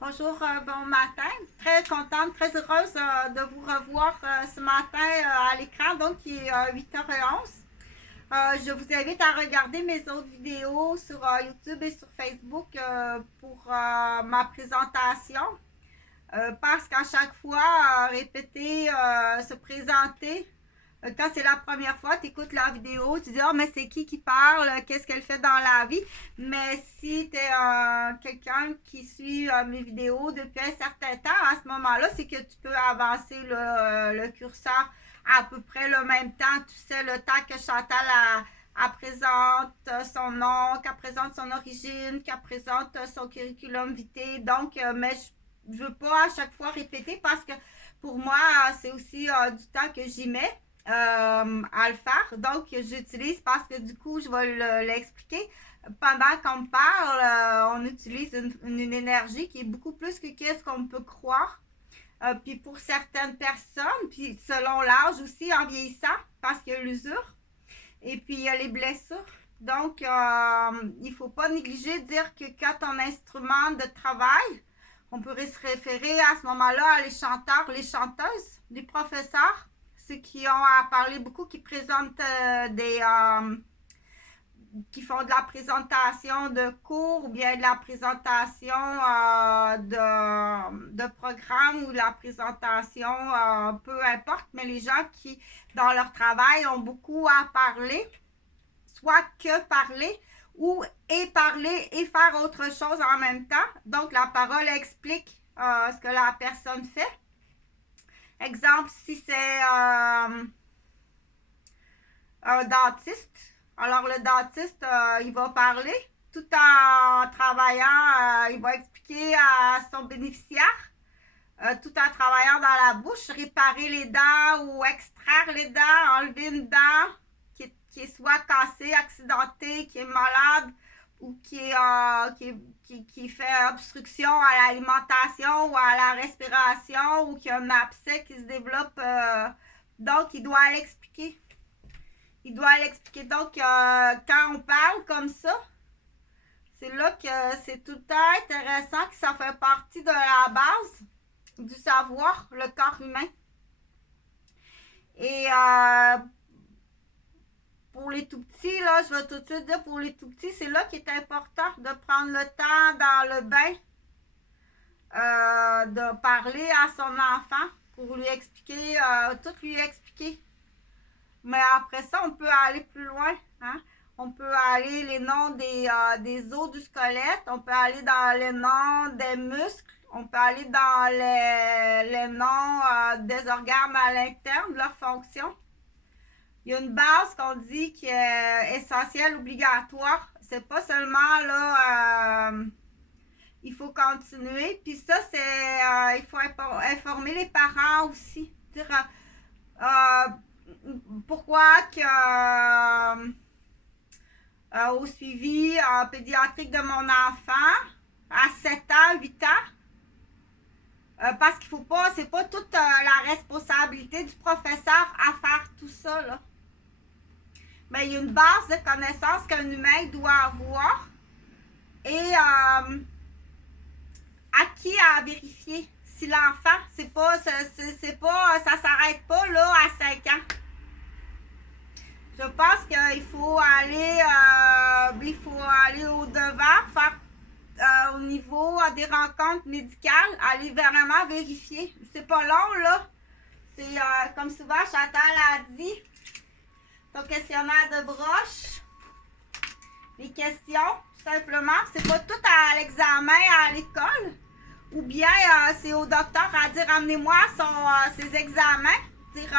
Bonjour, bon matin. Très contente, très heureuse de vous revoir ce matin à l'écran, donc il est 8h11. Je vous invite à regarder mes autres vidéos sur YouTube et sur Facebook pour ma présentation. Parce qu'à chaque fois, répéter, se présenter, quand c'est la première fois, tu écoutes la vidéo, tu dis ah, mais c'est qui parle, qu'est-ce qu'elle fait dans la vie. Mais si tu es quelqu'un qui suit mes vidéos depuis un certain temps, à ce moment-là, c'est que tu peux avancer le curseur à peu près le même temps. Tu sais, le temps que Chantal elle présente son nom, qu'elle présente son origine, qu'elle présente son curriculum vitae. Donc, mais je veux pas à chaque fois répéter parce que pour moi, c'est aussi du temps que j'y mets à le faire. Donc, j'utilise parce que du coup, je vais l'expliquer. Pendant qu'on parle, on utilise une énergie qui est beaucoup plus que ce qu'on peut croire. Puis pour certaines personnes, puis selon l'âge aussi, en vieillissant, parce qu'il y a l'usure, et puis il y a les blessures. Donc, il ne faut pas négliger de dire que quand ton instrument de travail, on pourrait se référer à ce moment-là à les chanteurs, les chanteuses, les professeurs, ceux qui ont à parler beaucoup, qui présentent qui font de la présentation de cours ou bien de la présentation de programmes ou de la présentation, peu importe, mais les gens qui, dans leur travail, ont beaucoup à parler, soit que parler ou et parler et faire autre chose en même temps. Donc, la parole explique ce que la personne fait. Exemple, si c'est un dentiste, alors le dentiste, il va parler tout en travaillant, il va expliquer à son bénéficiaire, tout en travaillant dans la bouche, réparer les dents ou extraire les dents, enlever une dent qui est soit cassée, accidentée, qui est malade ou qui fait obstruction à l'alimentation ou à la respiration ou qui a un abcès qui se développe. Donc, il doit l'expliquer. Il doit l'expliquer. Donc, quand on parle comme ça, c'est là que c'est tout le temps intéressant que ça fait partie de la base du savoir, le corps humain. Et pour les tout petits, là, je vais tout de suite dire pour les tout petits, c'est là qu'il est important de prendre le temps dans le bain de parler à son enfant pour lui expliquer, tout lui expliquer. Mais après ça, on peut aller plus loin. Hein? On peut aller les noms des os du squelette, on peut aller dans les noms des muscles, on peut aller dans les noms des organes à l'interne, leur fonction. Il y a une base qu'on dit qui est essentielle, obligatoire. C'est pas seulement là, il faut continuer. Puis ça, c'est, il faut informer les parents aussi. Dire, pourquoi que au suivi pédiatrique de mon enfant à 7 ans, 8 ans, parce qu'il faut pas, c'est pas toute la responsabilité du professeur à faire tout ça, là. Mais il y a une base de connaissances qu'un humain doit avoir et acquis à vérifier. Si l'enfant, c'est pas, ça s'arrête pas là à 5 ans. Je pense qu'il faut aller, au-devant, faire au niveau des rencontres médicales, aller vraiment vérifier. C'est pas long, là. C'est comme souvent Chantal a dit, ton questionnaire de broche, les questions, tout simplement. C'est pas tout à l'examen à l'école. Ou bien c'est au docteur à dire amenez-moi ses examens. Dire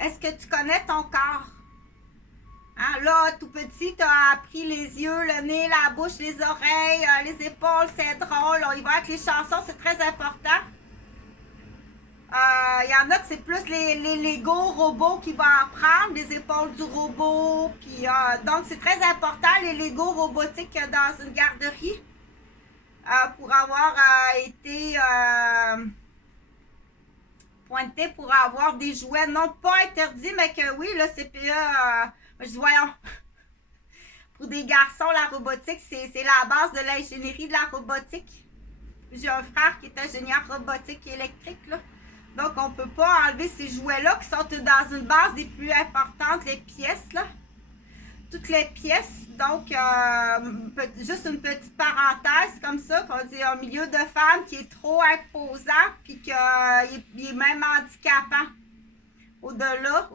est-ce que tu connais ton corps? Hein, là, tout petit, tu as appris les yeux, le nez, la bouche, les oreilles, les épaules, c'est drôle. On y va avec les chansons, c'est très important. Il y en a que c'est plus les Lego robots qui vont apprendre, les épaules du robot. Puis, donc, c'est très important, les Lego robotiques dans une garderie. Pour avoir été pointé pour avoir des jouets non pas interdits, mais que oui, le CPE, je dis voyons, pour des garçons, la robotique, c'est la base de l'ingénierie de la robotique. J'ai un frère qui est ingénieur robotique et électrique, là. Donc, on ne peut pas enlever ces jouets-là qui sont dans une base des plus importantes, les pièces, là. Toutes les pièces. Donc, juste une petite parenthèse comme ça, qu'on dit un milieu de femmes qui est trop imposant, puis qu'il est même handicapant. Au-delà.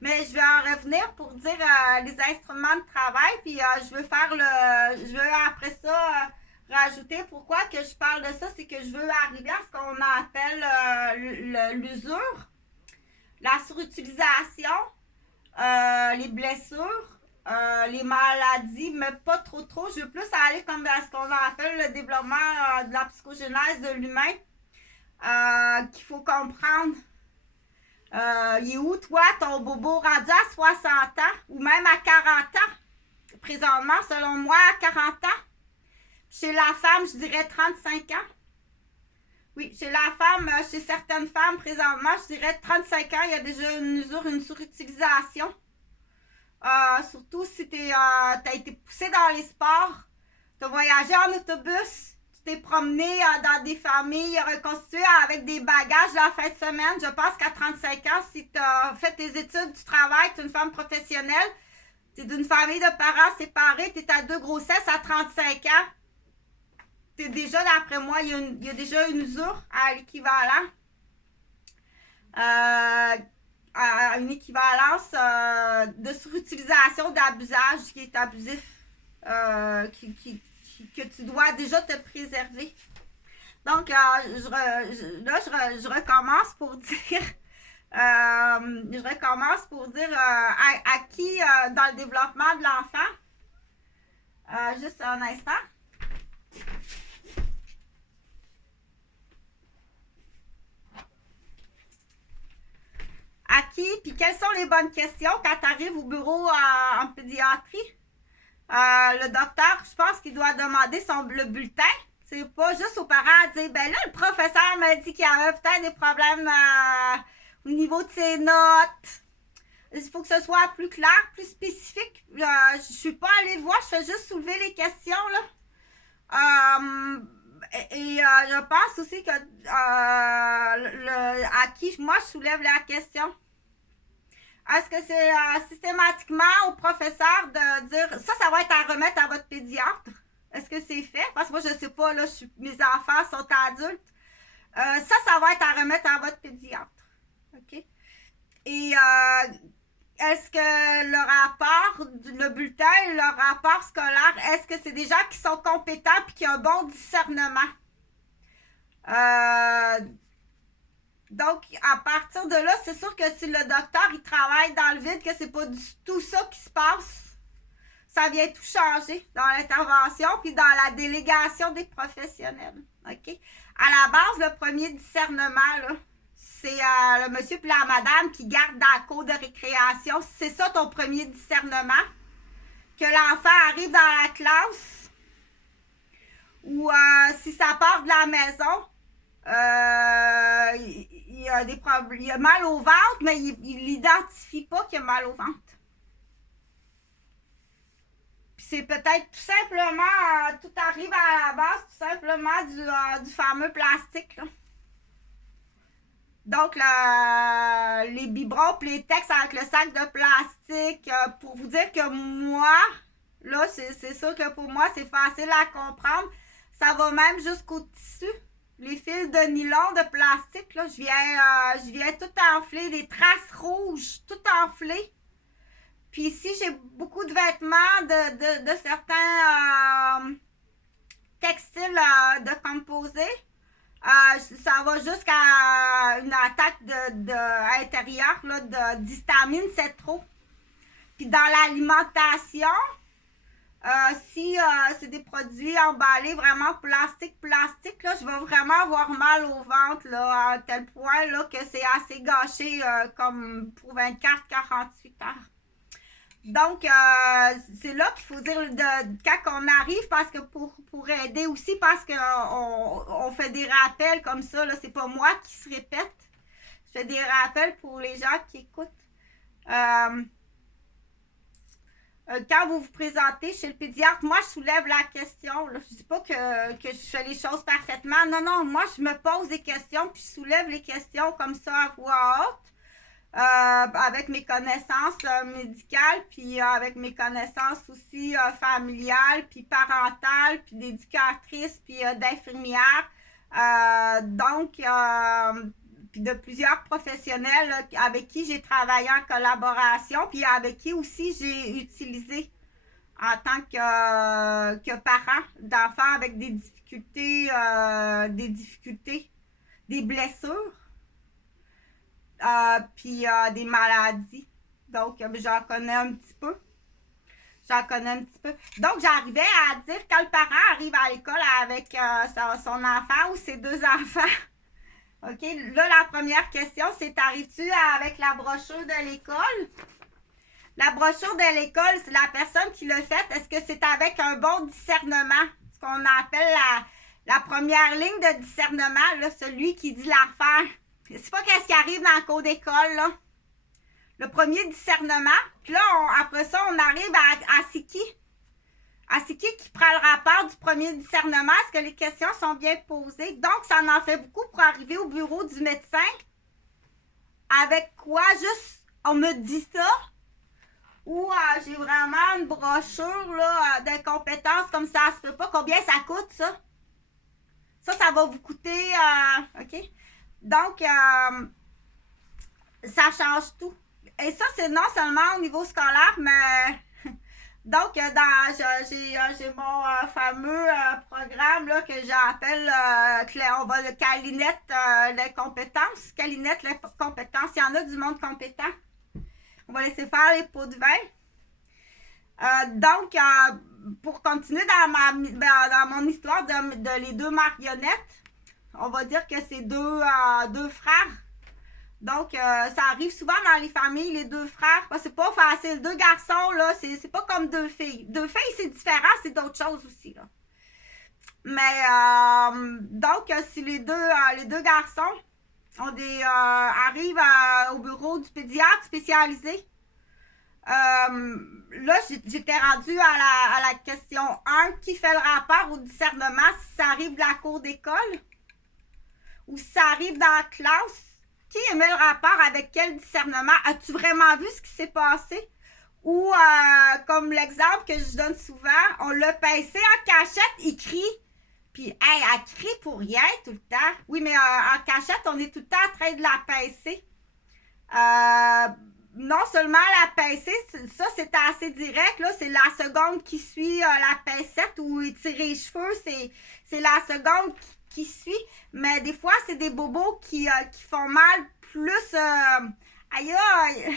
Mais je vais en revenir pour dire les instruments de travail, puis je veux après ça rajouter pourquoi que je parle de ça, c'est que je veux arriver à ce qu'on appelle l'usure, la surutilisation, les blessures, les maladies, mais pas trop. Je veux plus aller comme à ce qu'on appelle le développement de la psychogénèse de l'humain, qu'il faut comprendre. Il est où, toi, ton bobo rendu à 60 ans ou même à 40 ans? Présentement, selon moi, à 40 ans. Chez la femme, je dirais 35 ans. Oui, chez la femme, chez certaines femmes, présentement, je dirais 35 ans, il y a déjà une usure, une surutilisation. Surtout si tu as été poussé dans les sports, tu as voyagé en autobus, t'es promené dans des familles reconstituées avec des bagages la fin de semaine. Je pense qu'à 35 ans, si tu as fait tes études, tu travailles, tu es une femme professionnelle, tu es d'une famille de parents séparés, tu es à 2 grossesses à 35 ans, tu es déjà, d'après moi, il y a déjà une usure à l'équivalent. À une équivalence de surutilisation, d'abusage qui est abusif, que tu dois déjà te préserver. Donc, je recommence pour dire, à qui, dans le développement de l'enfant, juste un instant. À qui, puis quelles sont les bonnes questions quand tu arrives au bureau en pédiatrie? Le docteur, je pense qu'il doit demander le bulletin. C'est pas juste aux parents à dire, ben là, le professeur m'a dit qu'il y avait peut-être des problèmes au niveau de ses notes. Il faut que ce soit plus clair, plus spécifique. Je suis pas allée voir, je fais juste soulever les questions, là. Je pense aussi que à qui moi je soulève la question. Est-ce que c'est systématiquement au professeur de dire ça va être à remettre à votre pédiatre? Est-ce que c'est fait? Parce que moi, je ne sais pas, là, mes enfants sont adultes. Ça va être à remettre à votre pédiatre. OK? Et est-ce que le bulletin, le rapport scolaire, est-ce que c'est des gens qui sont compétents et qui ont un bon discernement? Donc, à partir de là, c'est sûr que si le docteur, il travaille dans le vide, que c'est pas du tout ça qui se passe, ça vient tout changer dans l'intervention puis dans la délégation des professionnels. OK? À la base, le premier discernement, là, c'est le monsieur puis la madame qui garde dans la cour de récréation. C'est ça ton premier discernement. Que l'enfant arrive dans la classe ou si ça part de la maison, il a des problèmes, il a mal au ventre, mais il n'identifie pas qu'il a mal au ventre. Puis c'est peut-être tout simplement, tout arrive à la base, tout simplement du fameux plastique, là. Donc, les biberons et les textes avec le sac de plastique, pour vous dire que moi, là, c'est sûr que pour moi, c'est facile à comprendre. Ça va même jusqu'au tissu. Les fils de nylon, de plastique, là, je viens tout enfler, des traces rouges, tout enflées. Puis ici, j'ai beaucoup de vêtements de certains textiles de composés. Ça va jusqu'à une attaque à l'intérieur d'histamine, c'est trop. Puis dans l'alimentation, si c'est des produits emballés vraiment plastique, là, je vais vraiment avoir mal au ventre là, à tel point là, que c'est assez gâché comme pour 24-48 heures. Donc, c'est là qu'il faut dire quand on arrive, parce que pour aider aussi, parce qu'on fait des rappels comme ça, là, c'est pas moi qui se répète. Je fais des rappels pour les gens qui écoutent. quand vous vous présentez chez le pédiatre, moi, je soulève la question. Là. Je ne dis pas que je fais les choses parfaitement. Non, non, moi, je me pose des questions, puis je soulève les questions comme ça à voix haute. Avec mes connaissances médicales, puis avec mes connaissances aussi familiales, puis parentales, puis d'éducatrices, puis d'infirmières. Donc, puis de plusieurs professionnels là, avec qui j'ai travaillé en collaboration, puis avec qui aussi j'ai utilisé en tant que parent d'enfants avec des difficultés, des blessures. Puis des maladies. Donc, j'en connais un petit peu. Donc, j'arrivais à dire quand le parent arrive à l'école avec son enfant ou ses deux enfants. OK? Là, la première question, c'est arrives-tu avec la brochure de l'école? La brochure de l'école, c'est la personne qui l'a faite. Est-ce que c'est avec un bon discernement? Ce qu'on appelle la première ligne de discernement, là, celui qui dit l'affaire. C'est pas qu'est-ce qui arrive dans le cours d'école, là. Le premier discernement. Puis là, après ça, on arrive à c'est qui? C'est qui prend le rapport du premier discernement? Est-ce que les questions sont bien posées? Donc, ça en fait beaucoup pour arriver au bureau du médecin. Avec quoi? Juste, on me dit ça. Ou j'ai vraiment une brochure là, de compétences comme ça se peut pas. Combien ça coûte, ça? Ça va vous coûter... OK? Donc, ça change tout. Et ça, c'est non seulement au niveau scolaire, mais... Donc, j'ai mon fameux programme là, que j'appelle le Calinette les compétences. Calinette les compétences. Il y en a du monde compétent. On va laisser faire les pots de vin. Donc, pour continuer dans mon histoire de les deux marionnettes, on va dire que c'est deux frères. Donc, ça arrive souvent dans les familles, les deux frères. C'est pas facile. Deux garçons, là, c'est pas comme deux filles. Deux filles, c'est différent, c'est d'autres choses aussi, là. Mais, donc, si les deux garçons arrivent au bureau du pédiatre spécialisé, là, j'étais rendue à la question 1. Qui fait le rapport au discernement si ça arrive de la cour d'école ou si ça arrive dans la classe? Qui émet le rapport avec quel discernement? As-tu vraiment vu ce qui s'est passé? Ou, comme l'exemple que je donne souvent, on l'a pincé en cachette, il crie. Puis, hey, elle crie pour rien tout le temps. Oui, mais en cachette, on est tout le temps en train de la pincer. Non seulement la pincée, ça c'est assez direct, là, c'est la seconde qui suit la pincette ou étirer les cheveux, c'est la seconde qui suit, mais des fois c'est des bobos qui font mal plus aïe aïe.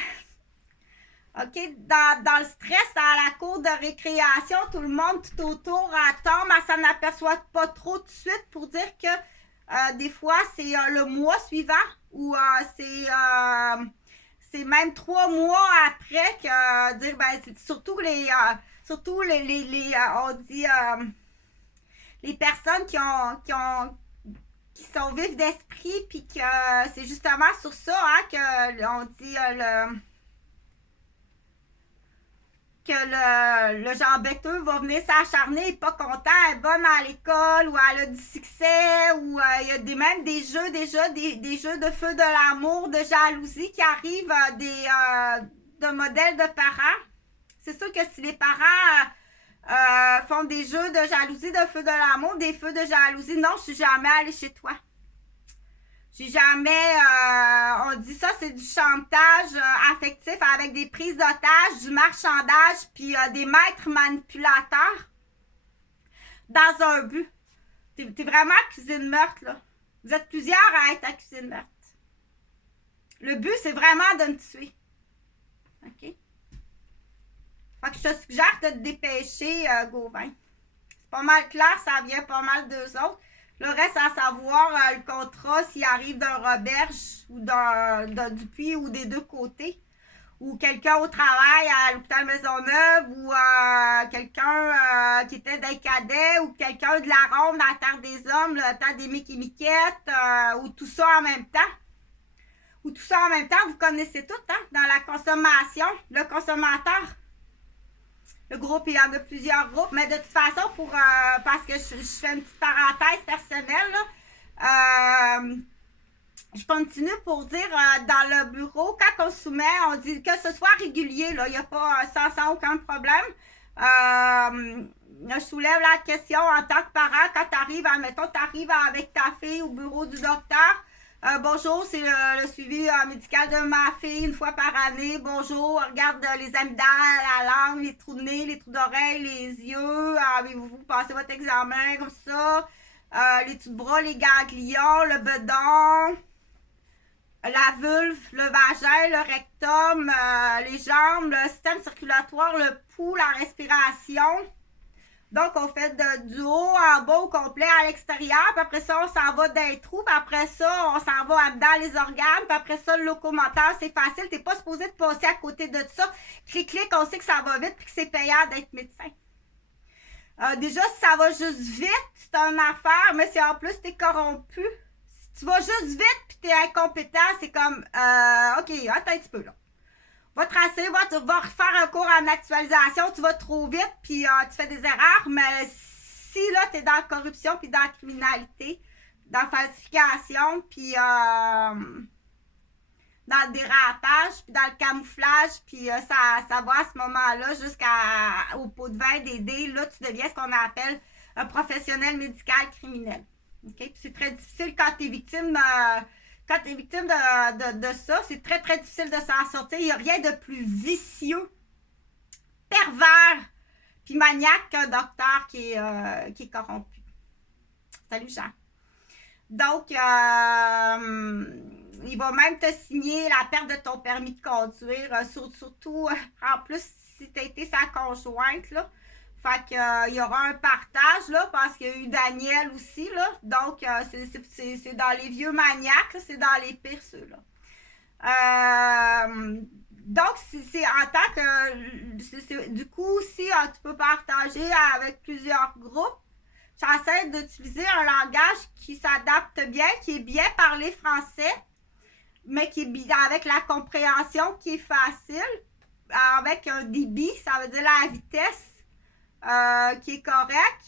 OK, dans le stress, dans la cour de récréation, tout le monde tout autour tombe, elle s'en aperçoit pas trop tout de suite pour dire que des fois c'est le mois suivant ou c'est même 3 mois après que dire ben c'est surtout les on dit les personnes qui sont vives d'esprit puis que c'est justement sur ça hein, que on dit que le genre bêteux va venir s'acharner, il n'est pas content, elle est bonne à l'école, ou elle a du succès, ou il y a même des jeux déjà, des jeux de feu de l'amour, de jalousie qui arrivent de modèles de parents. C'est sûr que si les parents font des jeux de jalousie, de feu de l'amour, des feux de jalousie, non, je suis jamais allée chez toi. J'ai jamais, on dit ça, c'est du chantage affectif avec des prises d'otages, du marchandage, puis des maîtres manipulateurs dans un but. T'es vraiment accusé de meurtre, là. Vous êtes plusieurs à être accusés de meurtre. Le but, c'est vraiment de me tuer. OK? Fait que je te suggère de te dépêcher, Gauvin. C'est pas mal clair, ça vient pas mal d'eux autres. Le reste à savoir le contrat s'il arrive d'un Roberge ou d'un Dupuis ou des deux côtés. Ou quelqu'un au travail à l'hôpital Maisonneuve ou quelqu'un qui était d'un cadet ou quelqu'un de la ronde à la Terre des Hommes, le temps des Mickey-Miquettes ou tout ça en même temps. Ou tout ça en même temps, vous connaissez tout, hein, dans la consommation, le consommateur. le groupe, il y en a plusieurs groupes, mais de toute façon, parce que je fais une petite parenthèse personnelle, là, je continue pour dire dans le bureau, quand on soumet, on dit que ce soit régulier, là, il n'y a pas sans aucun problème. Je soulève la question en tant que parent, quand tu arrives, admettons, tu arrives avec ta fille au bureau du docteur. Bonjour, c'est le suivi médical de ma fille une fois par année. Bonjour, regarde les amygdales, la langue, les trous de nez, les trous d'oreille, les yeux. Avez-vous passé votre examen comme ça? Les trous de bras, les ganglions, le bedon, la vulve, le vagin, le rectum, les jambes, le système circulatoire, le pouls, la respiration. Donc, on fait du haut en bas au complet à l'extérieur. Puis après ça, on s'en va dans les trous. Puis après ça, on s'en va dans les organes. Puis après ça, le locomoteur, c'est facile. T'es pas supposé de passer à côté de ça. Clic, on sait que ça va vite puis que c'est payant d'être médecin. Déjà, si ça va juste vite, c'est une affaire. Mais si en plus t'es corrompu, si tu vas juste vite puis t'es incompétent, c'est comme, OK, attends un petit peu là. Va te rassurer, tu vas refaire un cours en actualisation, tu vas trop vite, puis tu fais des erreurs, mais si là, tu es dans la corruption, puis dans la criminalité, dans la falsification, puis dans le dérapage, puis dans le camouflage, puis ça va à ce moment-là jusqu'au pot de vin des dés, là, tu deviens ce qu'on appelle un professionnel médical criminel. Okay? Puis c'est très difficile quand tu es victime... Quand tu es victime de ça, c'est très, très difficile de s'en sortir. Il n'y a rien de plus vicieux, pervers, puis maniaque qu'un docteur qui est corrompu. Salut, Jean. Donc, il va même te signer la perte de ton permis de conduire, surtout, en plus, si tu as été sa conjointe, là. Fait qu'il y aura un partage, là, parce qu'il y a eu Daniel aussi, là. Donc, c'est dans les vieux maniaques, là, c'est dans les pires, ceux-là. Donc, c'est en tant que... du coup, aussi, tu peux partager avec plusieurs groupes. J'essaie d'utiliser un langage qui s'adapte bien, qui est bien parlé français, mais qui est avec la compréhension qui est facile, avec un débit, ça veut dire la vitesse, qui est correct.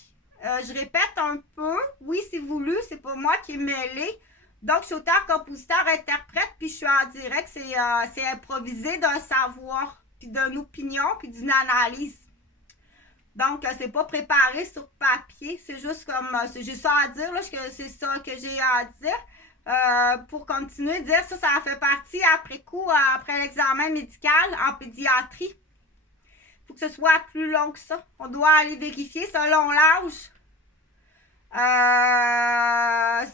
Je répète un peu. Oui, c'est voulu, c'est pas moi qui est mêlé. Donc, je suis auteur, compositeur, interprète, puis je suis en direct. C'est improvisé d'un savoir, puis d'une opinion, puis d'une analyse. Donc, c'est pas préparé sur papier. C'est juste comme, j'ai ça à dire, là, c'est ça que j'ai à dire. Pour continuer de dire ça fait partie après coup, après l'examen médical en pédiatrie. Il faut que ce soit plus long que ça. On doit aller vérifier selon l'âge.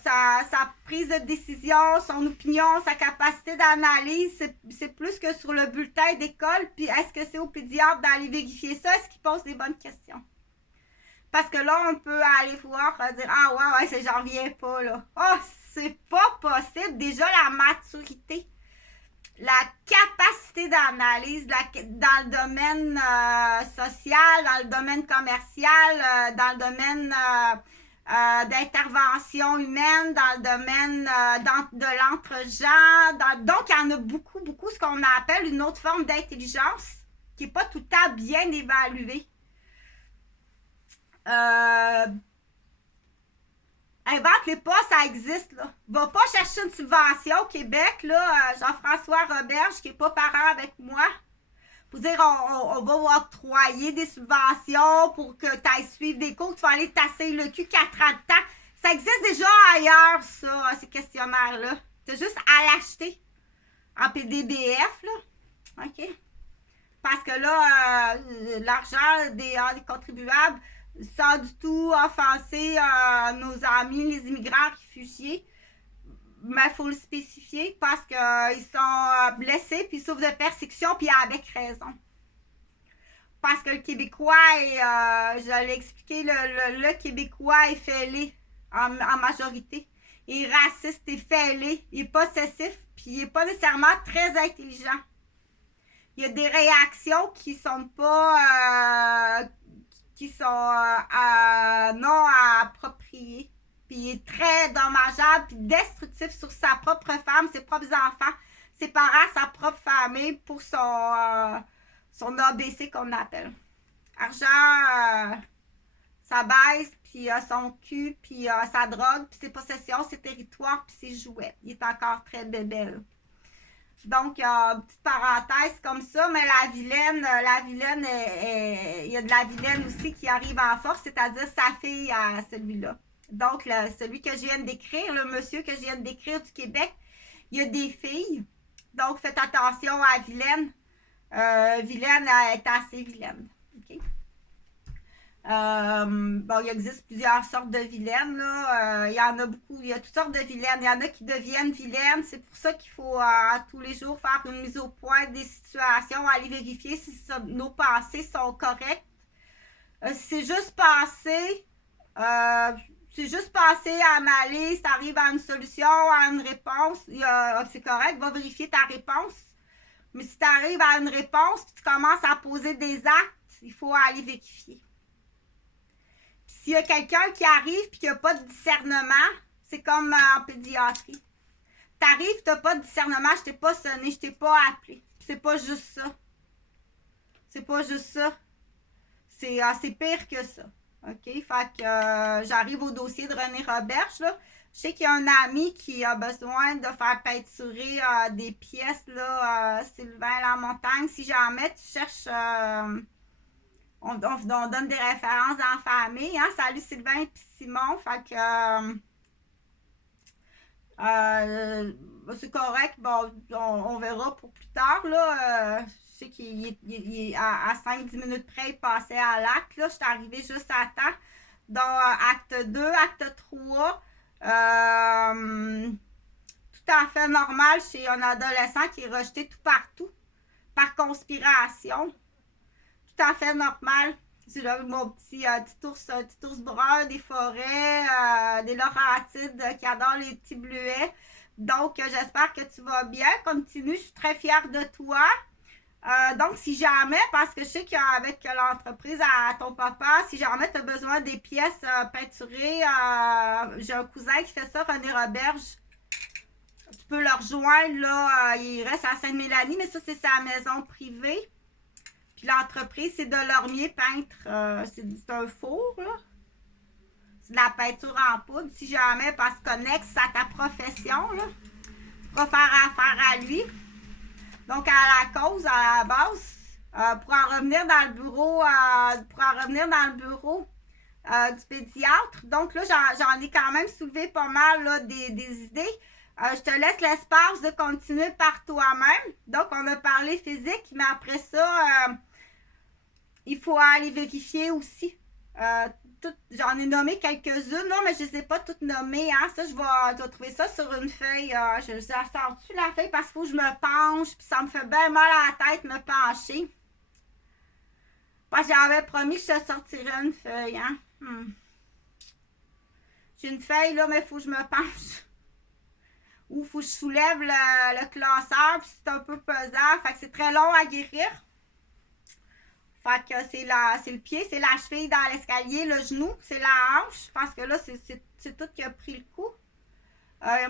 Sa prise de décision, son opinion, sa capacité d'analyse, c'est plus que sur le bulletin d'école. Puis est-ce que c'est au pédiatre d'aller vérifier ça? Est-ce qu'il pose des bonnes questions? Parce que là, on peut aller voir, dire, ah ouais, j'en reviens pas, là. Oh, c'est pas possible. Déjà, la maturité, la capacité d'analyse dans le domaine social, dans le domaine commercial, dans le domaine d'intervention humaine, dans le domaine de l'entre-gens. Donc, il y en a beaucoup, ce qu'on appelle une autre forme d'intelligence qui n'est pas tout le temps bien évaluée. Invente-les pas, ça existe, là. Va pas chercher une subvention au Québec, là, Jean-François Roberge, qui n'est pas parent avec moi, pour dire on va octroyer des subventions pour que tu ailles suivre des cours, tu vas aller tasser le cul 4 ans de temps. Ça existe déjà ailleurs, ça, ces questionnaires-là. Tu as juste à l'acheter en PDBF, là. OK? Parce que là, l'argent des contribuables, sans du tout offenser nos amis, les immigrants réfugiés, mais il faut le spécifier parce qu'ils sont blessés puis ils souffrent de persécution puis avec raison. Parce que le Québécois, je l'ai expliqué, le Québécois est fêlé en majorité. Il est raciste, il est fêlé, il est possessif puis il n'est pas nécessairement très intelligent. Il y a des réactions qui sont pas... non appropriées. Puis il est très dommageable puis destructif sur sa propre femme, ses propres enfants, ses parents, sa propre famille pour son ABC qu'on appelle. Argent, sa baisse, puis son cul, puis sa drogue, puis ses possessions, ses territoires, puis ses jouets. Il est encore très bébé, là. Donc, petite parenthèse comme ça, mais la vilaine, il y a de la vilaine aussi qui arrive en force, c'est-à-dire sa fille à celui-là. Donc, celui que je viens de décrire, le monsieur que je viens de décrire du Québec, il y a des filles. Donc, faites attention à vilaine. Vilaine est assez vilaine. OK? Bon, il existe plusieurs sortes de vilaines, là. Il y en a beaucoup, il y a toutes sortes de vilaines. Il y en a qui deviennent vilaines. C'est pour ça qu'il faut tous les jours faire une mise au point des situations, aller vérifier si nos pensées sont correctes. C'est juste passé, analyse, tu arrives à une solution, à une réponse, c'est correct, va vérifier ta réponse. Mais si tu arrives à une réponse et tu commences à poser des actes, il faut aller vérifier. S'il y a quelqu'un qui arrive et qui n'a pas de discernement, c'est comme en pédiatrie. Tu arrives, tu n'as pas de discernement, je t'ai pas sonné, je t'ai pas appelé. C'est pas juste ça. C'est pas juste ça. C'est pire que ça. OK? Fait que j'arrive au dossier de René Roberge, là. Je sais qu'il y a un ami qui a besoin de faire peinturer des pièces, là, Sylvain Lamontagne. Si jamais tu cherches... on donne des références dans la famille. Hein? Salut Sylvain et Simon. Fait que c'est correct. Bon, on verra pour plus tard. Là. Je sais qu'il est à 5-10 minutes près, il passait à l'acte. Je suis arrivée juste à temps. Donc, acte 2, acte 3. Tout à fait normal chez un adolescent qui est rejeté tout partout par conspiration. Tout à fait normal. J'ai mon petit ours brun des forêts, des Laurentides qui adorent les petits bleuets. Donc, j'espère que tu vas bien. Continue, je suis très fière de toi. Donc, si jamais, parce que je sais qu'avec l'entreprise à ton papa, si jamais tu as besoin des pièces peinturées, j'ai un cousin qui fait ça, René Roberge. Tu peux le rejoindre, là, il reste à Sainte-Mélanie, mais ça, c'est sa maison privée. Puis l'entreprise, c'est de Lormier Peintre. C'est un four, là. C'est de la peinture en poudre. Si jamais, parce que connexe à ta profession, là, tu pourras faire affaire à lui. Donc, à la cause, à la base, pour en revenir dans le bureau, du pédiatre. Donc là, j'en ai quand même soulevé pas mal là, des idées. Je te laisse l'espace de continuer par toi-même. Donc, on a parlé physique, mais après ça, il faut aller vérifier aussi. J'en ai nommé quelques-unes, mais je ne les ai pas toutes nommées. Hein. Ça, je vais trouver ça sur une feuille. Je sors-tu la feuille parce qu'il faut que je me penche, puis ça me fait bien mal à la tête de me pencher. Parce que j'avais promis que je te sortirais une feuille. Hein. J'ai une feuille, là, mais il faut que je me penche. Ou il faut que je soulève le classeur, puis c'est un peu pesant. Fait que c'est très long à guérir. Fait que c'est le pied, c'est la cheville dans l'escalier, le genou, c'est la hanche. Parce que là, c'est tout qui a pris le coup.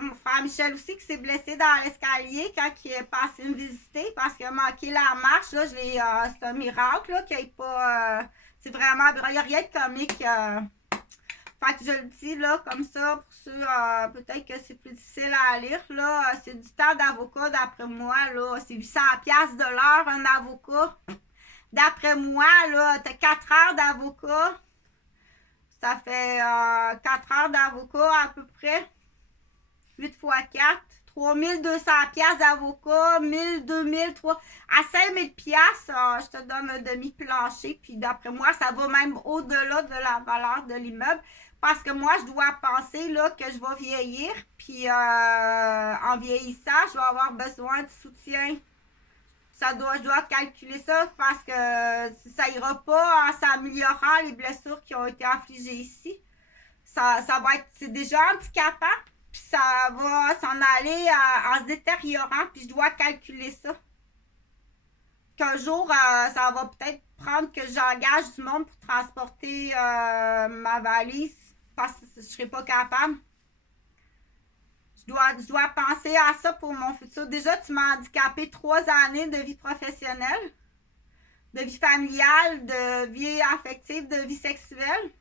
Mon frère Michel aussi qui s'est blessé dans l'escalier quand il est passé me visiter parce qu'il a manqué la marche. Là, c'est un miracle là, qu'il n'y ait pas. C'est vraiment. Il n'y a rien de comique. Fait que je le dis là, comme ça, pour ceux peut-être que c'est plus difficile à lire. Là, c'est du temps d'avocat d'après moi. Là, c'est 800$ de l'heure un avocat. D'après moi, là, tu as 4 heures d'avocat. Ça fait 4 heures d'avocat à peu près. 8 x 4. 3200$ d'avocat. 1000, 2000, 3. À 5000$, je te donne un demi-plancher. Puis d'après moi, ça va même au-delà de la valeur de l'immeuble. Parce que moi, je dois penser là, que je vais vieillir. Puis en vieillissant, je vais avoir besoin de soutien. Je dois calculer ça parce que ça ira pas en s'améliorant les blessures qui ont été infligées ici. Ça va être, c'est déjà handicapant, puis ça va s'en aller en se détériorant, puis je dois calculer ça. Qu'un jour, ça va peut-être prendre que j'engage du monde pour transporter ma valise parce que je serai pas capable. Je dois penser à ça pour mon futur. Déjà, tu m'as handicapé 3 années de vie professionnelle. de vie familiale, de vie affective, de vie sexuelle,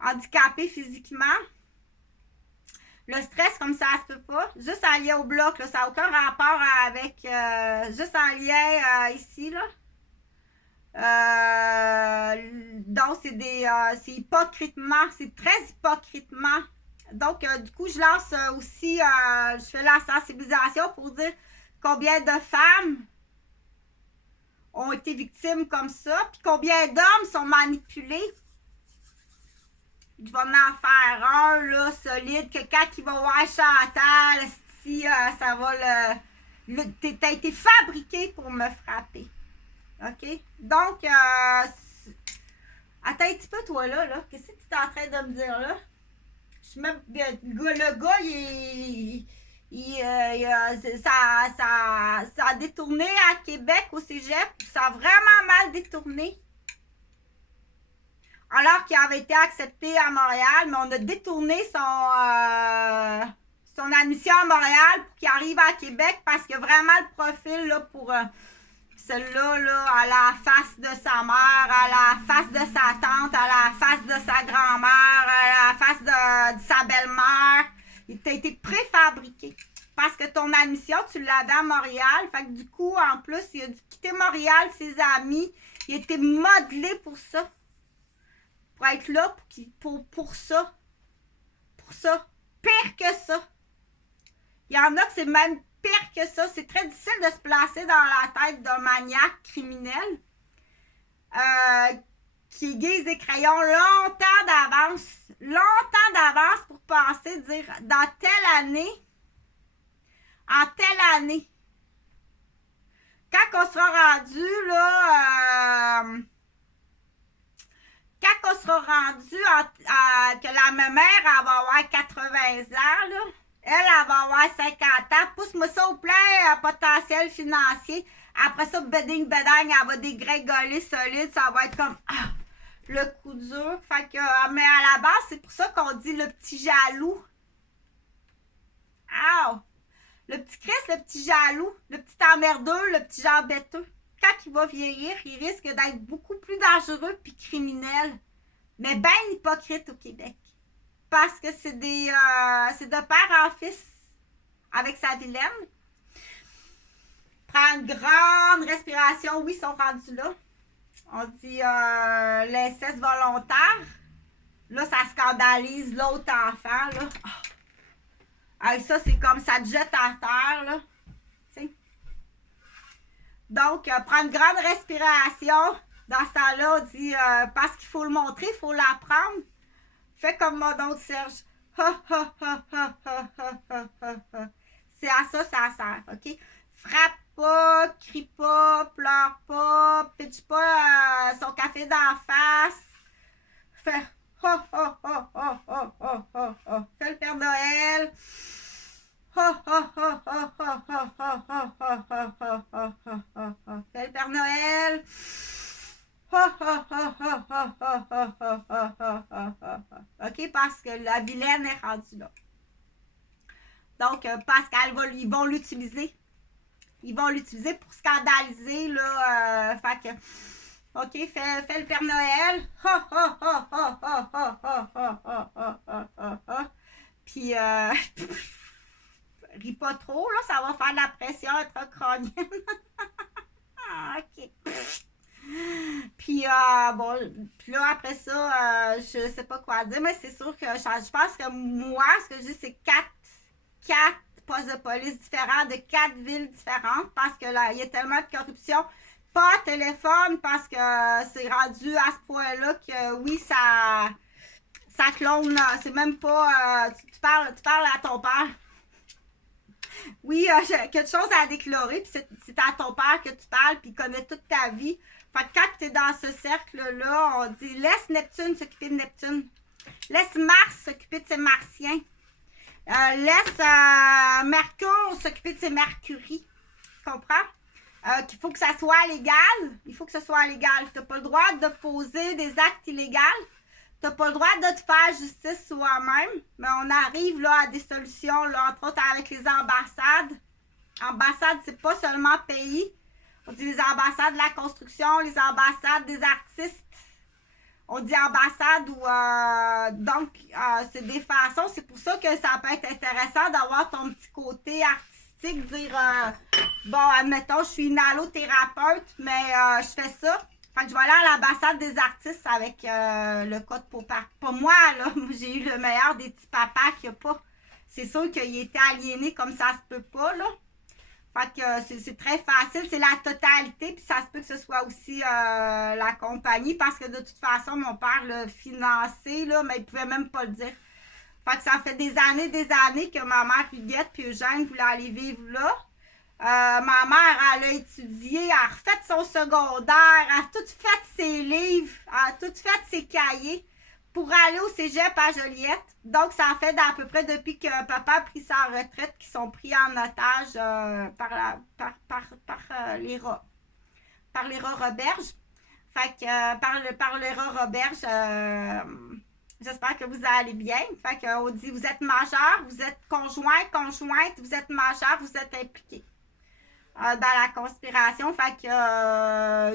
handicapé physiquement. Le stress, comme ça se peut pas. Juste en lien au bloc, là, ça n'a aucun rapport avec... juste en lien ici, là. Donc, c'est hypocritement, c'est très hypocritement. Donc, du coup, je lance aussi, je fais la sensibilisation pour dire combien de femmes ont été victimes comme ça, puis combien d'hommes sont manipulés. Je vais en faire un, là, solide, quelqu'un qui va voir Chantal, si ça va t'as été fabriqué pour me frapper. OK? Donc, attends un petit peu, toi, là. Qu'est-ce que tu es en train de me dire, là? Je suis même... Le gars, ça a détourné à Québec, au cégep. Ça a vraiment mal détourné. Alors qu'il avait été accepté à Montréal, mais on a détourné son admission à Montréal pour qu'il arrive à Québec parce que vraiment le profil là, pour celle-là, là, à la face de sa mère, à la face de sa tante, à la face de sa grand-mère, à la face de sa belle-mère, il a été préfabriqué. Parce que ton admission, tu l'avais à Montréal. Fait que du coup, en plus, il a dû quitter Montréal, ses amis. Il a été modelé pour ça. Pour être là pour ça. Pour ça. Pire que ça. Il y en a que c'est même pire que ça. C'est très difficile de se placer dans la tête d'un maniaque criminel qui aiguise des crayons longtemps d'avance. Longtemps d'avance pour penser, dire dans telle année, en telle année. Quand on sera rendu, là... quand on sera rendu que la mère elle va avoir 80 ans, là, elle va avoir 50 ans, pousse-moi ça au plein potentiel financier. Après ça, beding, bedang, elle va dégringoler solide, ça va être comme le coup dur. Fait que, mais à la base, c'est pour ça qu'on dit le petit jaloux. Le petit Christ, le petit jaloux, le petit emmerdeux, le petit genre bêteux. Quand il va vieillir, il risque d'être beaucoup plus dangereux puis criminel. Mais bien hypocrite au Québec. Parce que c'est de père en fils avec sa vilaine. Prends une grande respiration. Oui, ils sont rendus là. On dit l'inceste volontaire. Là, ça scandalise l'autre enfant. Là. Avec ça, c'est comme ça te jette à terre. Là. T'sais. Donc, prends une grande respiration. Dans ce temps-là, on dit parce qu'il faut le montrer, il faut l'apprendre. Fais comme mon oncle Serge. C'est à ça sert, OK? Frappe pas, crie pas, pleure pas, pitch pas son café d'en face. Fais Fais le Père Noël. Fais le Père Noël. OK, parce que la vilaine est rendue là. Donc, parce qu'ils vont l'utiliser. Ils vont l'utiliser pour scandaliser, là. Fait que, OK, fais le Père Noël. Puis, ris pas trop, là, ça va faire de la pression intracrânienne. OK. Puis, puis là, après ça, je sais pas quoi dire, mais c'est sûr que je pense que moi, ce que je dis, c'est quatre postes de police différents de 4 villes différentes parce que là, il y a tellement de corruption. Pas téléphone parce que c'est rendu à ce point-là que oui, ça clone. C'est même pas. Tu parles à ton père. Oui, j'ai quelque chose à déclarer, puis c'est à ton père que tu parles, puis il connaît toute ta vie. Fait que quand tu es dans ce cercle-là, on dit laisse Neptune s'occuper de Neptune. Laisse Mars s'occuper de ses Martiens. Laisse Mercure s'occuper de ses Mercuries. Tu comprends? Qu'il faut que ça soit légal. Il faut que ce soit légal. Tu n'as pas le droit de poser des actes illégaux. Tu n'as pas le droit de te faire justice soi-même. Mais on arrive là à des solutions, là, entre autres avec les ambassades. Ambassade, c'est pas seulement pays. On dit les ambassades de la construction, les ambassades des artistes. On dit ambassade ou... donc, c'est des façons. C'est pour ça que ça peut être intéressant d'avoir ton petit côté artistique. Dire, bon, admettons, je suis une allothérapeute, mais je fais ça. Fait que je vais aller à l'ambassade des artistes avec le code pour pas moi, là. J'ai eu le meilleur des petits papas qu'il n'y a pas. C'est sûr qu'il était aliéné comme ça se peut pas, là. Fait que c'est très facile, c'est la totalité, puis ça se peut que ce soit aussi la compagnie, parce que de toute façon, mon père l'a financé, là, mais il pouvait même pas le dire. Fait que ça fait des années que ma mère Huguette puis Eugène voulaient aller vivre là. Ma mère, elle a étudié, elle a refait son secondaire, elle a tout fait ses livres, elle a tout fait ses cahiers pour aller au cégep à Joliette. Donc, ça fait à peu près depuis que papa a pris sa retraite qu'ils sont pris en otage par les rats. Par les rats Roberge. Fait que par les rats Roberge, j'espère que vous allez bien. Fait qu'on dit vous êtes majeur, vous êtes conjointe, vous êtes majeur, vous êtes impliqué dans la conspiration. Fait que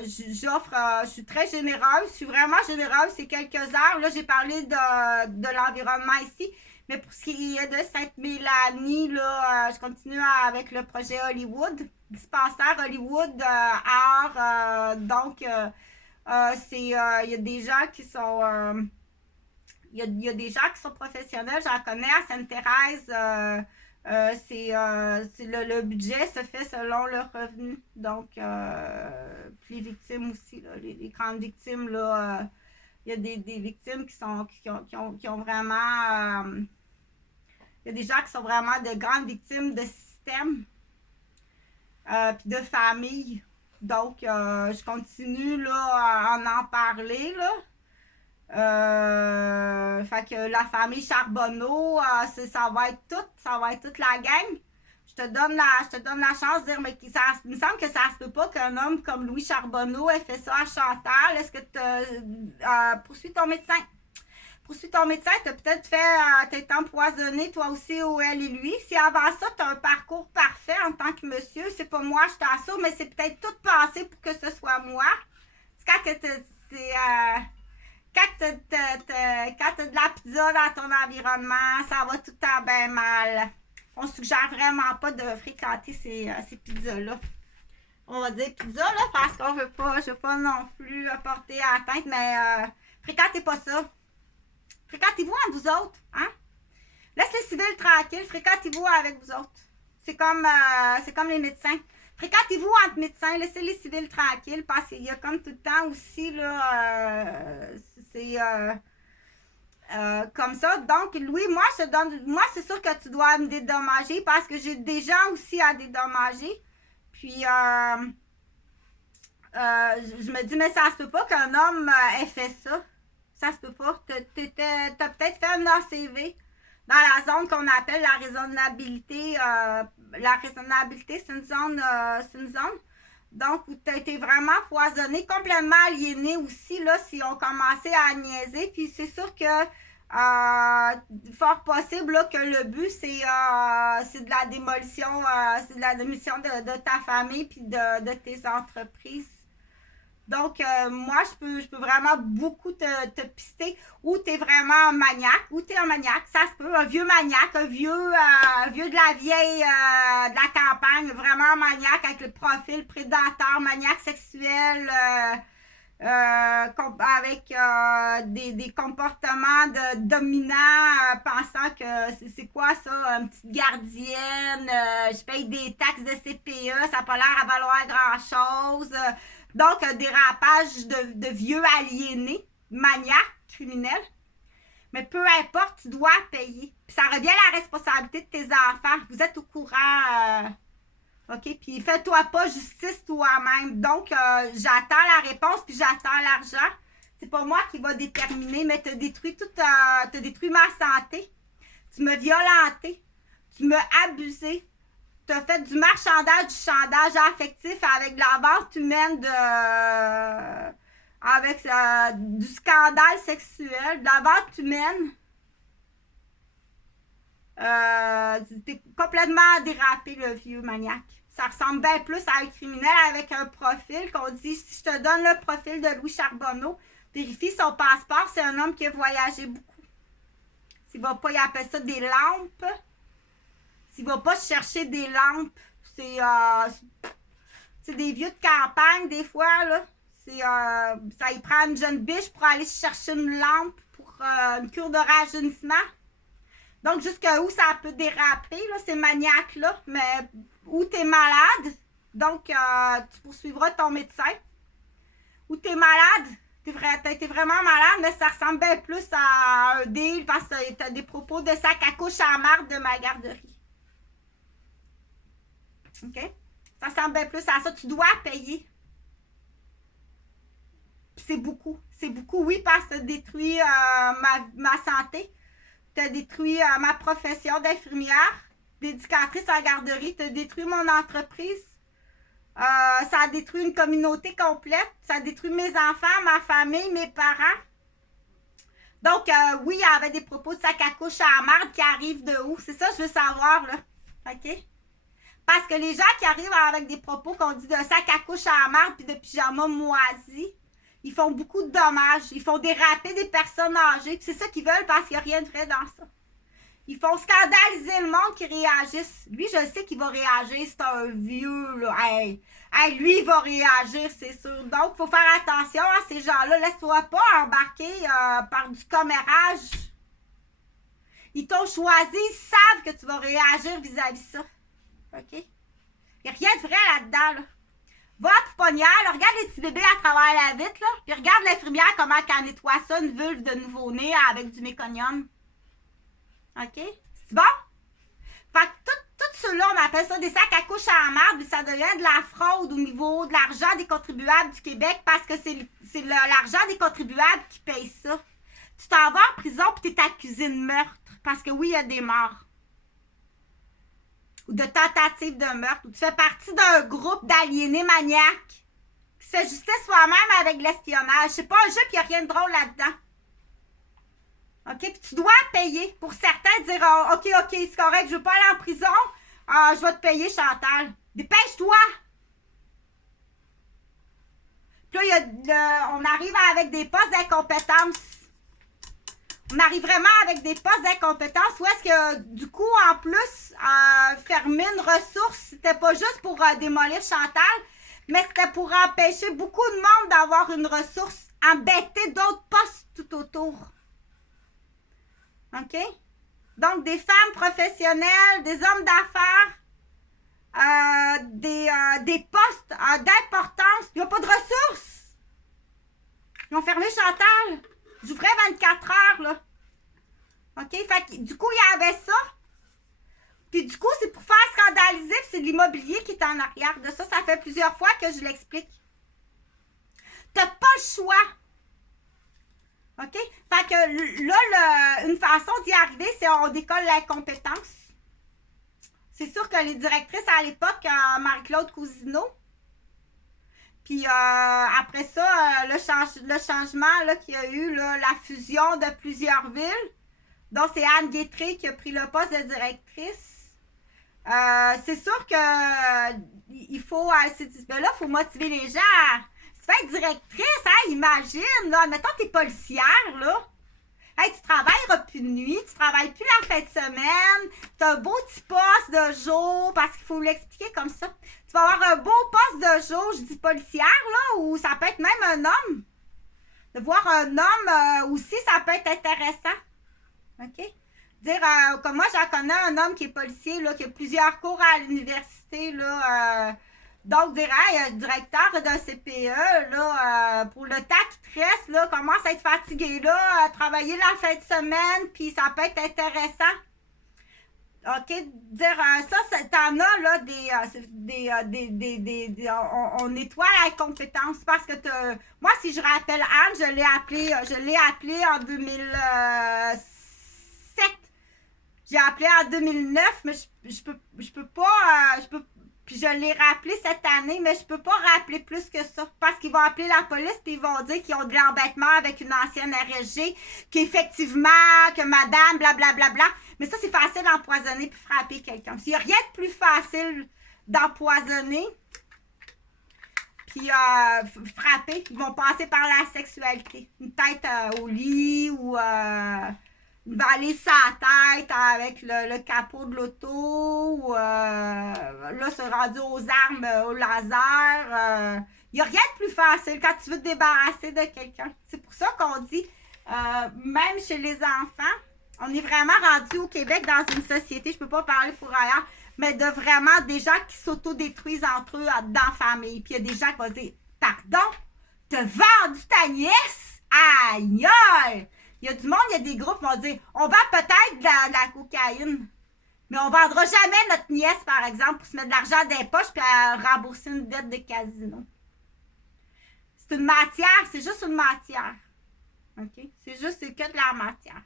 je suis très généreuse, je suis vraiment généreuse. C'est quelques heures. Là, j'ai parlé de l'environnement ici. Mais pour ce qui est de Sainte-Mélanie, là, je continue avec le projet Hollywood, dispensaire Hollywood art. Donc, il y a des gens qui sont... il y a des gens qui sont professionnels. J'en connais à Sainte-Thérèse. Le budget se fait selon le revenu. Donc, puis les victimes aussi, là, les grandes victimes, là, il y a des victimes qui ont vraiment... il y a des gens qui sont vraiment de grandes victimes de système, puis de famille. Donc, je continue là, à en parler, là. Fait que la famille Charbonneau, ça va être toute la gang. Je te donne la chance de dire, mais il me semble que ça se peut pas qu'un homme comme Louis Charbonneau ait fait ça à Chantal. Est-ce que tu poursuis ton médecin? Poursuis ton médecin, tu as peut-être t'as été empoisonné toi aussi, ou elle et lui. Si avant ça, tu as un parcours parfait en tant que monsieur, c'est pas moi, je t'assure, mais c'est peut-être tout passé pour que ce soit moi. C'est quand que quand t'as de la pizza dans ton environnement, ça va tout le temps bien mal. On suggère vraiment pas de fréquenter ces pizzas-là. On va dire pizza, là, parce qu'on je veux pas non plus porter atteinte, mais fréquentez pas ça. Fréquentez-vous entre vous autres, hein? Laisse les civils tranquilles, fréquentez-vous avec vous autres. C'est comme les médecins. Fréquentez-vous entre médecins, laissez les civils tranquilles, parce qu'il y a comme tout le temps aussi, là, c'est comme ça. Donc, Louis, moi, c'est sûr que tu dois me dédommager, parce que j'ai des gens aussi à dédommager. Puis, je me dis, mais ça se peut pas qu'un homme ait fait ça. Ça se peut pas. T'as peut-être fait un ACV dans la zone qu'on appelle la raisonnabilité. La raisonnabilité, c'est une zone. Donc, où tu as été vraiment poisonné, complètement aliéné aussi, là, si on commençait à niaiser. Puis c'est sûr que fort possible là, que le but, c'est de la démolition, c'est de la démolition de ta famille puis de tes entreprises. Donc, moi, je peux vraiment beaucoup te pister, ou tu es vraiment un maniaque, ça se peut, un vieux maniaque, un vieux de la vieille, de la campagne, vraiment maniaque avec le profil prédateur, maniaque sexuel, avec des comportements dominants, pensant que c'est quoi ça, une petite gardienne, je paye des taxes de CPE, ça n'a pas l'air à valoir grand-chose. Donc, un dérapage de vieux aliénés, maniaques, criminels. Mais peu importe, tu dois payer. Puis ça revient à la responsabilité de tes enfants. Vous êtes au courant. OK? Puis fais-toi pas justice toi-même. Donc, j'attends la réponse, puis j'attends l'argent. C'est pas moi qui va déterminer, mais tu as détruit ma santé. Tu m'as violenté. Tu m'as abusé. Tu as fait du marchandage, du chandage affectif avec de la vente humaine avec du scandale sexuel, de la vente humaine, t'es complètement dérapé, le vieux maniaque. Ça ressemble bien plus à un criminel avec un profil qu'on dit, si je te donne le profil de Louis Charbonneau, vérifie son passeport, c'est un homme qui a voyagé beaucoup. S'il va pas, il appelle ça des lampes. S'il va pas chercher des lampes, c'est des vieux de campagne, des fois, là. Ça y prend une jeune biche pour aller chercher une lampe pour une cure de rajeunissement. Donc, jusqu'à où ça peut déraper, là, ces maniaques-là, mais où tu es malade, donc tu poursuivras ton médecin. Ou tu es malade, tu es vraiment malade, mais ça ressemble bien plus à un deal parce que tu as des propos de sac à couche à marde de ma garderie. OK? Ça ressemble bien plus à ça. Tu dois payer. C'est beaucoup. C'est beaucoup, oui, parce que tu as détruit ma santé. Tu as détruit ma profession d'infirmière, d'éducatrice en garderie. Tu as détruit mon entreprise. Ça a détruit une communauté complète. Ça a détruit mes enfants, ma famille, mes parents. Donc, oui, il y avait des propos de sac à couche à la merde qui arrivent de où? C'est ça que je veux savoir, là. OK? Parce que les gens qui arrivent avec des propos qu'on dit de sac à couche à la merde puis de pyjama moisi, ils font beaucoup de dommages. Ils font déraper des personnes âgées. C'est ça qu'ils veulent parce qu'il n'y a rien de vrai dans ça. Ils font scandaliser le monde qui réagissent. Lui, je sais qu'il va réagir. C'est un vieux, là. Hey, lui, il va réagir, c'est sûr. Donc, il faut faire attention à ces gens-là. Laisse-toi pas embarquer par du commérage. Ils t'ont choisi. Ils savent que tu vas réagir vis-à-vis de ça. OK? Il n'y a rien de vrai là-dedans, là. Va à pouponnière, là, regarde les petits bébés à travers la vitre, là, puis regarde l'infirmière comment elle nettoie ça, une vulve de nouveau-né avec du méconium. OK? C'est bon? Fait que tout cela, on appelle ça des sacs à couche à la marde, puis ça devient de la fraude au niveau de l'argent des contribuables du Québec parce que c'est l'argent des contribuables qui paye ça. Tu t'en vas en prison puis t'es accusé de meurtre parce que oui, il y a des morts. Ou de tentative de meurtre, ou tu fais partie d'un groupe d'aliénés maniaques qui se fait justice soi-même avec l'espionnage. C'est pas un jeu, puis il n'y a rien de drôle là-dedans. OK? Puis tu dois payer. Pour certains, dire oh, OK, c'est correct, je veux pas aller en prison. Je vais te payer, Chantal. Dépêche-toi! Puis là, on arrive avec des postes d'incompétence. On arrive vraiment avec des postes d'incompétence où est-ce que, du coup, en plus, fermer une ressource, c'était pas juste pour démolir Chantal, mais c'était pour empêcher beaucoup de monde d'avoir une ressource, embêter d'autres postes tout autour. OK? Donc, des femmes professionnelles, des hommes d'affaires, des postes d'importance. Il n'y a pas de ressources. Ils ont fermé Chantal. J'ouvrais 24 heures, là. OK? Fait que, du coup, il y avait ça. Puis, du coup, c'est pour faire scandaliser, puis c'est de l'immobilier qui est en arrière de ça. Ça fait plusieurs fois que je l'explique. T'as pas le choix. OK? Fait que là, une façon d'y arriver, c'est on décolle l'incompétence. C'est sûr que les directrices à l'époque, Marie-Claude Cousineau, puis après ça, le changement là, qu'il y a eu, là, la fusion de plusieurs villes, dont c'est Anne Guétré qui a pris le poste de directrice. C'est sûr que il faut, ben là, il faut motiver les gens. Si tu veux être directrice, hein, imagine, là, mettons t'es policière, là. Hey, tu travailleras plus de nuit, tu travailles plus la fin de semaine, tu as un beau petit poste de jour, parce qu'il faut l'expliquer comme ça. Tu vas avoir un beau poste de jour, je dis policière, là, ou ça peut être même un homme. De voir un homme aussi, ça peut être intéressant. OK? Dire, comme moi, j'en connais un homme qui est policier, là, qui a plusieurs cours à l'université, là, donc, dire, hey, directeur d'un CPE, là, pour le temps qui te reste, là, commence à être fatigué, là, travailler la fin de semaine, puis ça peut être intéressant. OK? Dire, ça, t'en as, là, on nettoie la compétence parce que moi, si je rappelle Anne, je l'ai appelée en 2007. J'ai appelé en 2009, mais je peux pas, Puis je l'ai rappelé cette année, mais je peux pas rappeler plus que ça. Parce qu'ils vont appeler la police puis ils vont dire qu'ils ont de l'embêtement avec une ancienne RSG, qu'effectivement, que madame, blablabla. Bla, bla, bla. Mais ça, c'est facile d'empoisonner puis frapper quelqu'un. S'il n'y a rien de plus facile d'empoisonner puis frapper, ils vont passer par la sexualité. Une tête au lit ou baler sa tête avec le capot de l'auto, ou là, c'est rendu aux armes, au laser. Il n'y a rien de plus facile quand tu veux te débarrasser de quelqu'un. C'est pour ça qu'on dit, même chez les enfants, on est vraiment rendu au Québec dans une société, je ne peux pas parler pour ailleurs, mais de vraiment des gens qui s'autodétruisent entre eux dans la famille. Puis il y a des gens qui vont dire, pardon, t'as vendu ta nièce? Aïe aïe! Il y a du monde, il y a des groupes qui vont dire on vend peut-être de la cocaïne, mais on ne vendra jamais notre nièce, par exemple, pour se mettre de l'argent dans les poches et rembourser une dette de casino. C'est une matière, c'est juste une matière. OK? C'est que de la matière.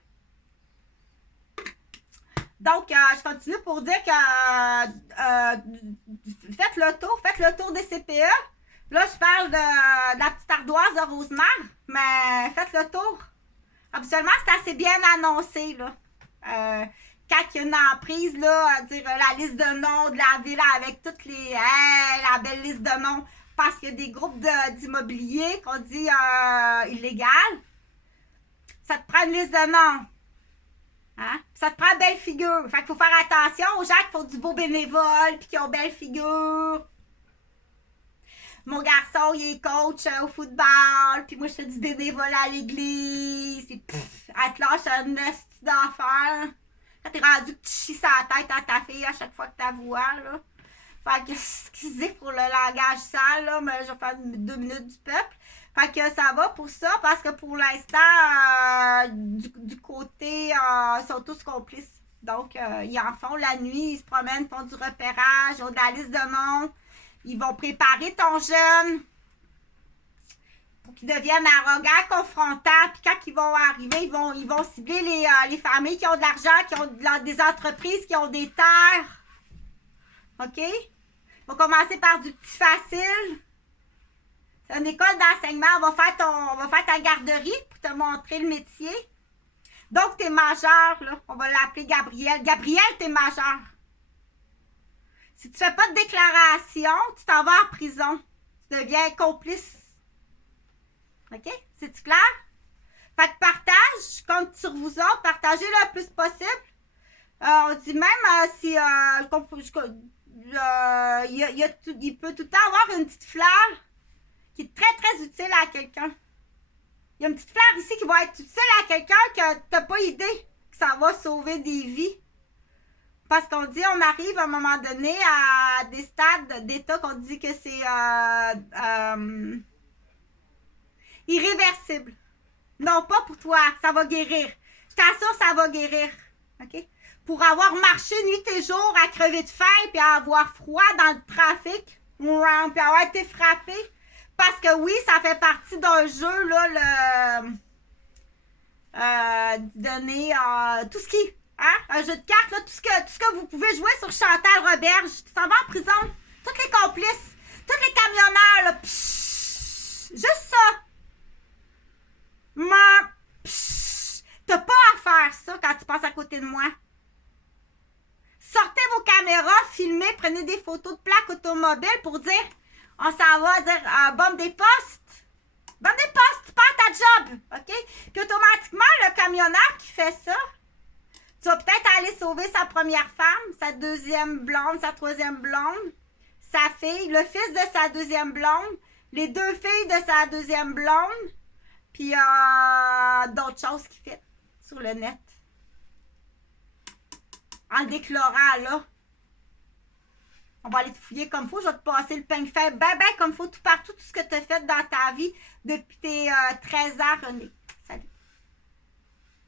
Donc, je continue pour dire que faites le tour des CPE. Là, je parle de la petite ardoise de Rosemère, mais faites le tour. Habituellement, c'est assez bien annoncé, là. Quand il y a une emprise, là, à dire la liste de noms de la ville avec toutes les... la belle liste de noms, parce qu'il y a des groupes d'immobilier qu'on dit illégal. Ça te prend une liste de noms. Hein? Ça te prend belle figure. Fait qu'il faut faire attention aux gens qui font du beau bénévole puis qui ont belle figure. Mon garçon, il est coach au football, puis moi, je fais du bénévole à l'église. Puis, elle te lâche un esti d'enfer. Quand t'es rendu que tu chies sa tête à ta fille à chaque fois que tu la vois, là. Fait que, excusez pour le langage sale, là, mais je vais faire 2 minutes du peuple. Fait que ça va pour ça, parce que pour l'instant, du côté, ils sont tous complices. Donc, ils en font la nuit, ils se promènent, font du repérage, ils ont de la liste de noms. Ils vont préparer ton jeune pour qu'il devienne arrogant, confrontant. Puis quand ils vont arriver, ils vont cibler les familles qui ont de l'argent, qui ont des entreprises, qui ont des terres. OK? Ils vont commencer par du petit facile. C'est une école d'enseignement. On va faire ta garderie pour te montrer le métier. Donc, tu es majeur, là. On va l'appeler Gabriel. Gabriel, tu es majeur. Si tu fais pas de déclaration, tu t'en vas en prison. Tu deviens complice. OK? C'est-tu clair? Fait que partage, compte sur vous autres, partagez le plus possible. On dit même si il peut tout le temps avoir une petite fleur qui est très, très utile à quelqu'un. Il y a une petite fleur ici qui va être utile à quelqu'un que tu n'as pas idée que ça va sauver des vies. Parce qu'on dit, on arrive à un moment donné à des stades d'état qu'on dit que c'est irréversible. Non, pas pour toi, ça va guérir. Je t'assure, ça va guérir. OK? Pour avoir marché nuit et jour à crever de faim puis à avoir froid dans le trafic, puis avoir été frappé. Parce que oui, ça fait partie d'un jeu, là, donner tout ce qui... Hein? Un jeu de cartes, là, tout ce que vous pouvez jouer sur Chantal Roberge. Tu t'en vas en prison. Tous les complices, tous les camionneurs, là, psh, juste ça. T'as pas à faire ça quand tu passes à côté de moi. Sortez vos caméras, filmez, prenez des photos de plaques automobiles pour dire, on s'en va dire, bombe des postes. Bombe des postes, tu perds ta job. OK? Puis automatiquement, le camionneur qui fait ça, tu vas peut-être aller sauver sa première femme, sa deuxième blonde, sa troisième blonde, sa fille, le fils de sa deuxième blonde, les 2 filles de sa deuxième blonde, puis d'autres choses qu'il fait sur le net. En le déclarant là. On va aller te fouiller comme il faut. Je vais te passer le peigne fin ben comme il faut tout partout, tout ce que tu as fait dans ta vie depuis tes 13 ans, René.